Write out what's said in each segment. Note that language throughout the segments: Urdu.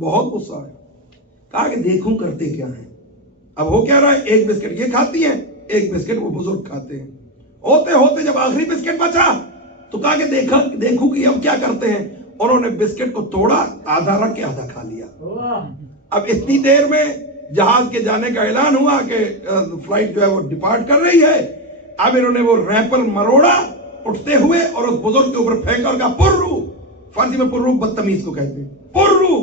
بہت غصہ آیا. کہا کہ دیکھوں کرتے کیا ہیں. اب ہو کیا رہا ہے, ایک بسکٹ یہ کھاتی ہیں, ایک بسکٹ وہ بزرگ کھاتے ہیں. ہوتے ہوتے جب آخری بسکٹ بچا تو کہا کہ دیکھوں کہ اب کیا کرتے ہیں. انہوں نے بسکٹ کو توڑا, آدھا رکھ کے آدھا کھا لیا. اب اتنی دیر میں جہاز کے جانے کا اعلان ہوا کہ فلائٹ جو ہے وہ ڈپارٹ کر رہی ہے. اب انہوں نے وہ ریپل مروڑا اٹھتے ہوئے اور اس بزرگ کے اوپر پھینکا اور کہا پررو. فارسی میں پررو بدتمیز کو کہتے ہیں. پررو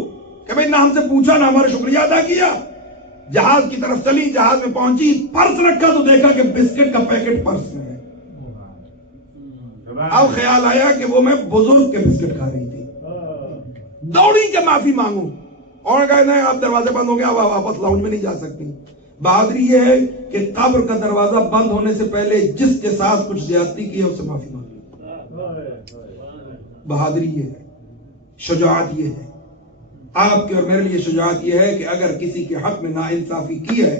کہ بھئی نہ ہم سے پوچھا, نہ ہمارا شکریہ ادا کیا. جہاز کی طرف چلی, جہاز میں پہنچی, پرس رکھا تو دیکھا کہ بسکٹ کا پیکٹ پرس میں ہے. اب خیال آیا کہ وہ میں بزرگ کے بسکٹ کھا رہی تھی. دوڑی کہ معافی مانگوں, اور کہا نہیں آپ دروازے بند ہو گیا, اب واپس لاؤنج میں نہیں جا سکتی. بہادری یہ ہے کہ قبر کا دروازہ بند ہونے سے پہلے جس کے ساتھ کچھ زیادتی کی ہے اس سے معافی مانگ لو. بہادری یہ ہے, شجاعت یہ ہے. آپ کے اور میرے لیے شجاعت یہ ہے کہ اگر کسی کے حق میں ناانصافی کی ہے,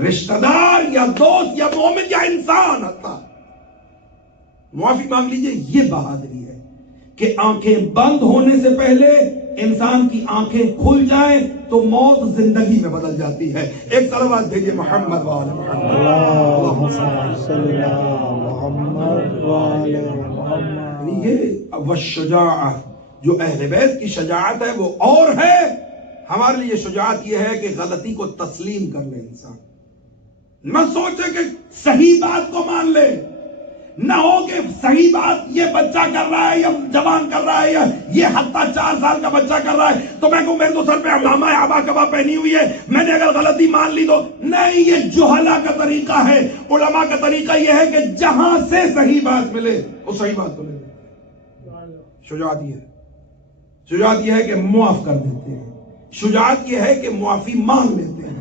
رشتہ دار یا دوست یا مومن یا انسان حتی, معافی مانگ لیجئے. یہ بہادری ہے کہ آنکھیں بند ہونے سے پہلے انسان کی آنکھیں کھل جائیں تو موت زندگی میں بدل جاتی ہے. ایک صلوات بھیجئے محمد وآل محمد. اللہم صلی علی محمد وآل محمد. یہ والشجاعہ, جو اہل بیت کی شجاعت ہے وہ اور ہے. ہمارے لیے شجاعت یہ ہے کہ غلطی کو تسلیم کر لے انسان, نہ سوچے کہ صحیح بات کو مان لے, نہ ہو کہ صحیح بات یہ بچہ کر رہا ہے یا جوان کر رہا ہے یا یہ حتیٰ 4 سال کا بچہ کر رہا ہے تو میں کہوں میرے تو سر پہ امامہ عبا کبا پہنی ہوئی ہے, میں نے اگر غلطی مان لی تو نہیں. یہ جہلا کا طریقہ ہے. علماء کا طریقہ یہ ہے کہ جہاں سے صحیح بات ملے وہ صحیح بات کو لے لے. شجاعت یہ ہے, شجاعت یہ ہے کہ معاف کر دیتے ہیں. شجاعت یہ ہے کہ معافی مانگ لیتے ہیں.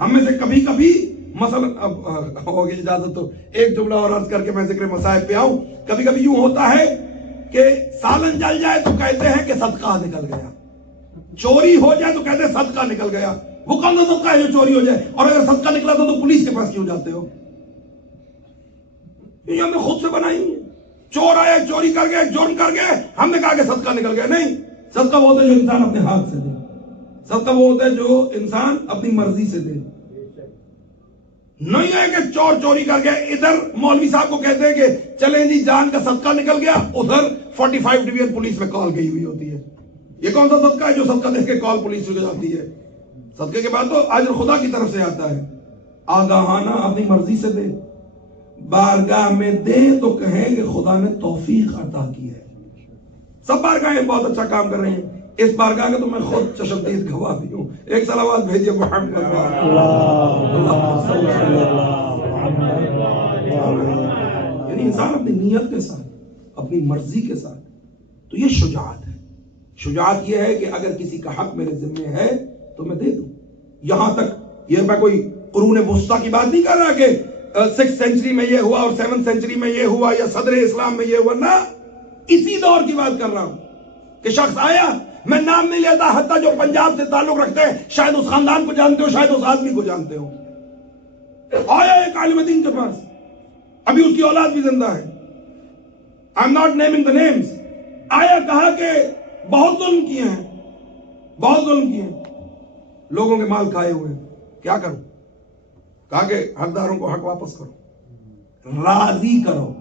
ہم میں سے کبھی کبھی مثلا اب ہوگی اجازت تو ایک جملہ اور عرض کر کے میں ذکر مصائب پہ آؤں. کبھی کبھی یوں ہوتا ہے کہ سالن جل جائے تو کہتے ہیں کہ صدقہ نکل گیا, چوری ہو جائے تو کہتے ہیں صدقہ نکل گیا. وہ کون سا صدقہ ہے جو چوری ہو جائے؟ اور اگر صدقہ نکلا تو پولیس کے پاس کیوں جاتے ہو؟ یہ ہم نے خود سے بنائی ہے. چور آئے, چوری کر گئے, جرم کر گئے, ہم نے کہا کہ صدقہ نکل گیا. نہیں, صدقہ وہ ہوتا ہے جو انسان اپنے ہاتھ سے دے. صدقہ وہ ہوتا ہے جو انسان اپنی مرضی سے دے. نہیں ہے کہ چور چوری کر گیا, ادھر مولوی صاحب کو کہتے ہیں کہ چلیں جی جان کا صدقہ نکل گیا, ادھر 45 ڈویژن پولیس میں کال گئی ہوئی ہوتی ہے. یہ کون سا صدقہ ہے جو صدقہ دے کے کال پولیس میں جاتی ہے؟ صدقے کے بعد تو اجر خدا کی طرف سے آتا ہے. آگاہانہ اپنی مرضی سے دے, بارگاہ میں دے تو کہیں کہ خدا نے توفیق عطا کی ہے. سب بارگاہیں بہت اچھا کام کر رہے ہیں, اس بارگاہ کا تو میں خود چشمدید گواہ بھی ہوں. ایک صلوات بھیجئے محمد. یعنی انسان اپنی نیت کے ساتھ, اپنی مرضی کے ساتھ, تو یہ شجاعت ہے. شجاعت یہ ہے کہ اگر کسی کا حق میرے ذمہ ہے تو میں دے دوں. یہاں تک یہ میں کوئی قرون وسطیٰ کی بات نہیں کر رہا کہ 6th سینچری میں یہ ہوا اور 7th سینچری میں یہ ہوا یا صدر اسلام میں یہ ہوا, نہ, اسی دور کی بات کر رہا ہوں کہ شخص آیا, میں نام نہیں لیتا, حتیٰ جو پنجاب سے تعلق رکھتے ہیں, شاید اس خاندان کو جانتے ہو, شاید اس آدمی کو جانتے ہو. آیا ایک عالم دین کے پاس, ابھی اس کی اولاد بھی زندہ ہے, I'm not naming the names. آیا, کہا کہ بہت ظلم کیے ہیں, بہت ظلم کیے ہیں, لوگوں کے مال کھائے ہوئے ہیں, کیا کروں؟ کہا کہ حقداروں کو حق واپس کرو, راضی کرو.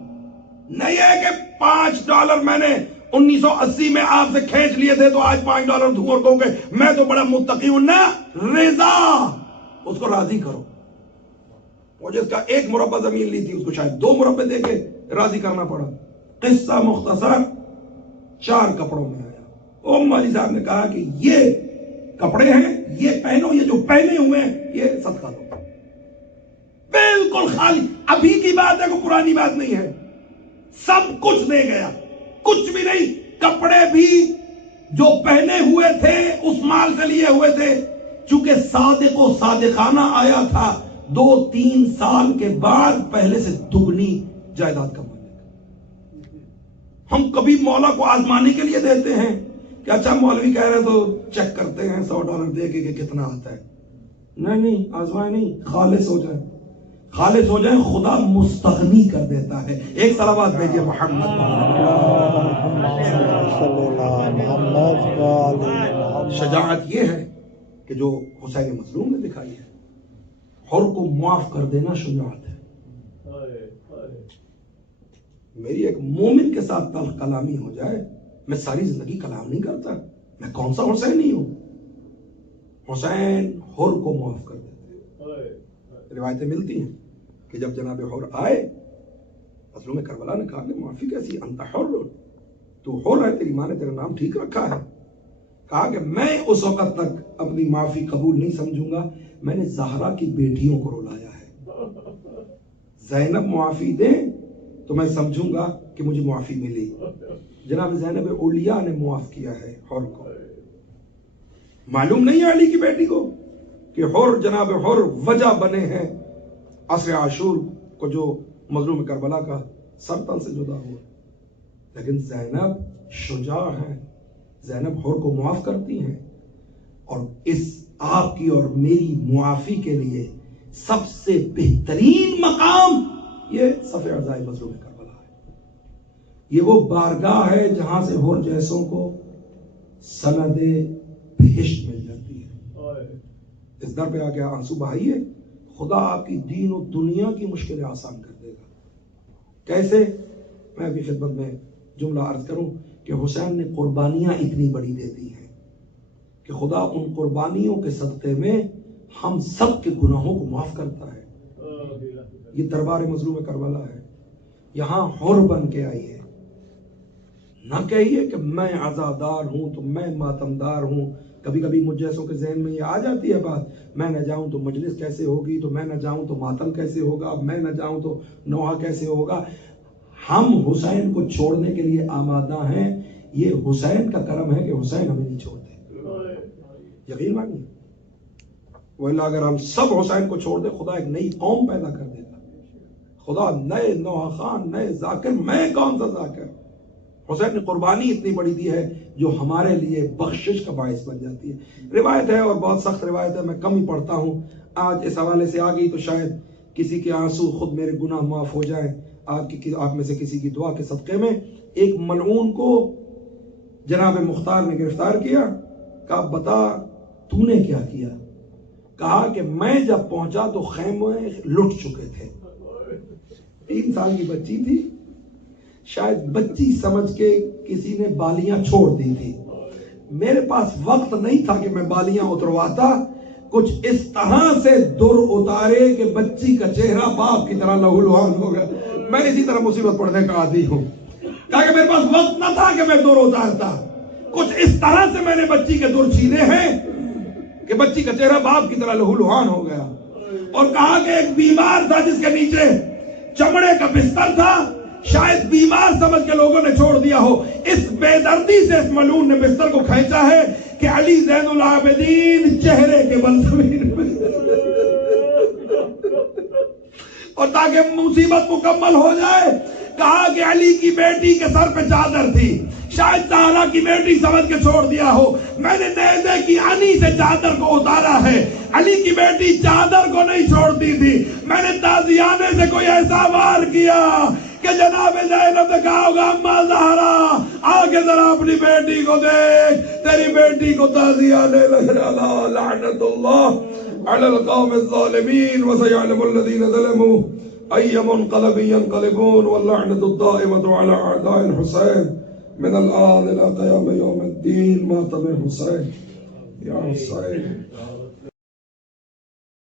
نہیں ہے کہ $5 میں نے 1980 میں آپ سے کھینچ لیے تھے تو آج $5 دوں اور کہوں کہ میں تو بڑا متقی ہوں. نہ, رضا, اس کو راضی کرو. وہ جس کا 1 مربع زمین لی تھی اس کو شاید 2 مربع دے کے راضی کرنا پڑا. قصہ مختصر 4 کپڑوں میں آیا. ام علی صاحب نے کہا کہ یہ کپڑے ہیں, یہ پہنو, یہ جو پہنے ہوئے ہیں یہ صدقہ دو. بالکل خالی, ابھی کی بات ہے, کوئی پرانی بات نہیں ہے. سب کچھ دے گیا, کچھ بھی نہیں. کپڑے بھی جو پہنے ہوئے تھے اس مال سے لیے ہوئے تھے, چونکہ صادق و صادقانہ آیا تھا, 2-3 سال کے بعد پہلے سے دگنی جائیداد کما لے گا. ہم کبھی مولا کو آزمانے کے لیے دیتے ہیں کہ اچھا مولوی کہہ رہے تو چیک کرتے ہیں $100 دے کے کہ کتنا آتا ہے. نہیں, آزمائے نہیں, خالص ہو جائے, خالص ہو جائیں, خدا مستغنی کر دیتا ہے. ایک صلوات بھیجئے محمد. شجاعت یہ ہے کہ جو حسین مظلوم نے دکھائی ہے. حر کو معاف کر دینا شجاعت ہے. میری ایک مومن کے ساتھ تلخ کلامی ہو جائے، میں ساری زندگی کلام نہیں کرتا. میں کون سا حسین نہیں ہوں. حسین حر کو معاف کر دیتے ہیں. روایتیں ملتی ہیں کہ جب جناب حر آئے، مظلوم کربلا نے کہا کہ معافی کیسی، انت حر، تو حر ہے، تیری ماں نے تیرا نام ٹھیک رکھا ہے. کہا کہ میں اس وقت تک اپنی معافی قبول نہیں سمجھوں گا، میں نے زہرا کی بیٹیوں کو رلایا ہے. زینب معافی دے تو میں سمجھوں گا کہ مجھے معافی ملی. جناب زینب اولیاء نے معاف کیا ہے حر کو. معلوم نہیں ہے علی کی بیٹی کو کہ حر، جناب حر وجہ بنے ہیں عصر عاشور کو جو مظلوم کربلا کا سر تن سے جدا ہوا. لیکن زینب شجاع ہیں، زینب حر کو معاف کرتی ہیں. اور اس آپ کی اور میری معافی کے لیے سب سے بہترین مقام یہ صف عزائے مظلوم کربلا ہے. یہ وہ بارگاہ ہے جہاں سے حر جیسوں کو سند بہشت مل جاتی ہے. اس در پہ آ کے آنسو بہائیے، خدا آپ کی دین و دنیا کی مشکلیں آسان کر دے گا. کیسے؟ میں ابھی خدمت میں جملہ عرض کروں کہ حسین نے قربانیاں اتنی بڑی دے دی ہیں کہ خدا ان قربانیوں کے صدقے میں ہم سب کے گناہوں کو معاف کرتا ہے. یہ دربار مظلوم کربلا ہے. یہاں حر بن کے آئیے، نہ کہیے کہ میں عزادار ہوں تو میں ماتمدار ہوں. کبھی کبھی مجھ جیسوں کے ذہن میں یہ آ جاتی ہے بات، میں نہ جاؤں تو مجلس کیسے ہوگی، تو میں نہ جاؤں تو ماتم کیسے ہوگا، میں نہ جاؤں تو نوحہ کیسے ہوگا. ہم حسین کو چھوڑنے کے لیے آمادہ ہیں. یہ حسین کا کرم ہے کہ حسین ہمیں نہیں چھوڑتے. یقین مانیے، وَإِلَّا اگر ہم سب حسین کو چھوڑ دیں، خدا ایک نئی قوم پیدا کر دے گا. خدا نئے نوحہ خان، نئے ذاکر. میں کون سا ذاکر؟ حسین نے قربانی اتنی بڑی دی ہے جو ہمارے لیے بخشش کا باعث بن جاتی ہے. روایت ہے اور بہت سخت روایت ہے، میں کم ہی پڑھتا ہوں. آج اس حوالے سے آ گئی تو شاید کسی کے آنسو خود میرے گناہ معاف ہو جائیں. آپ میں سے کسی کی دعا کے صدقے میں ایک ملعون کو جناب مختار نے گرفتار کیا. کہا بتا تو نے کیا کیا؟ کہا کہ میں جب پہنچا تو خیمے لٹ چکے تھے. 3 سال کی بچی تھی، شاید بچی سمجھ کے کسی نے بالیاں چھوڑ دی تھی. میرے پاس وقت نہیں تھا کہ میں بالیاں اترواتا. کچھ اس طرح سے در اتارے کہ بچی کا چہرہ باپ کی طرح لہو لہان ہو گیا. میں اسی طرح مصیبت پڑھنے کا عادی ہوں. کہا کہ میرے پاس وقت نہ تھا کہ میں در اتارتا. کچھ اس طرح سے میں نے بچی کے در چھینے ہیں کہ بچی کا چہرہ باپ کی طرح لہو لہان ہو گیا. اور کہا کہ ایک بیمار تھا جس کے نیچے چمڑے کا بستر تھا، شاید بیمار سمجھ کے لوگوں نے چھوڑ دیا ہو. اس بے دردی سے اس ملعون نے بستر کو کھینچا ہے کہ علی زین العابدین چہرے کے بل زمین میں. اور تاکہ مصیبت مکمل ہو جائے، کہا کہ علی کی بیٹی کے سر پہ چادر تھی، شاید زہرا کی بیٹی سمجھ کے چھوڑ دیا ہو. میں نے نیزے کی انی سے چادر کو اتارا ہے. علی کی بیٹی چادر کو نہیں چھوڑتی تھی. میں نے تازیانے سے کوئی ایسا وار کیا کہ جناب زینب نے کہا ہوگا اما زہرا آگے ذرا اپنی بیٹی کو دیکھ، تیری بیٹی کو تازیانے لگ رہا. لعنت اللہ علی القوم الظالمین وسيعلم الذين ظلموا أي منقلب ينقلبون واللعنة الدائمة على أعداء الحسين من الآن إلى قيام يوم الدين. ماتم الحسين يا حسين.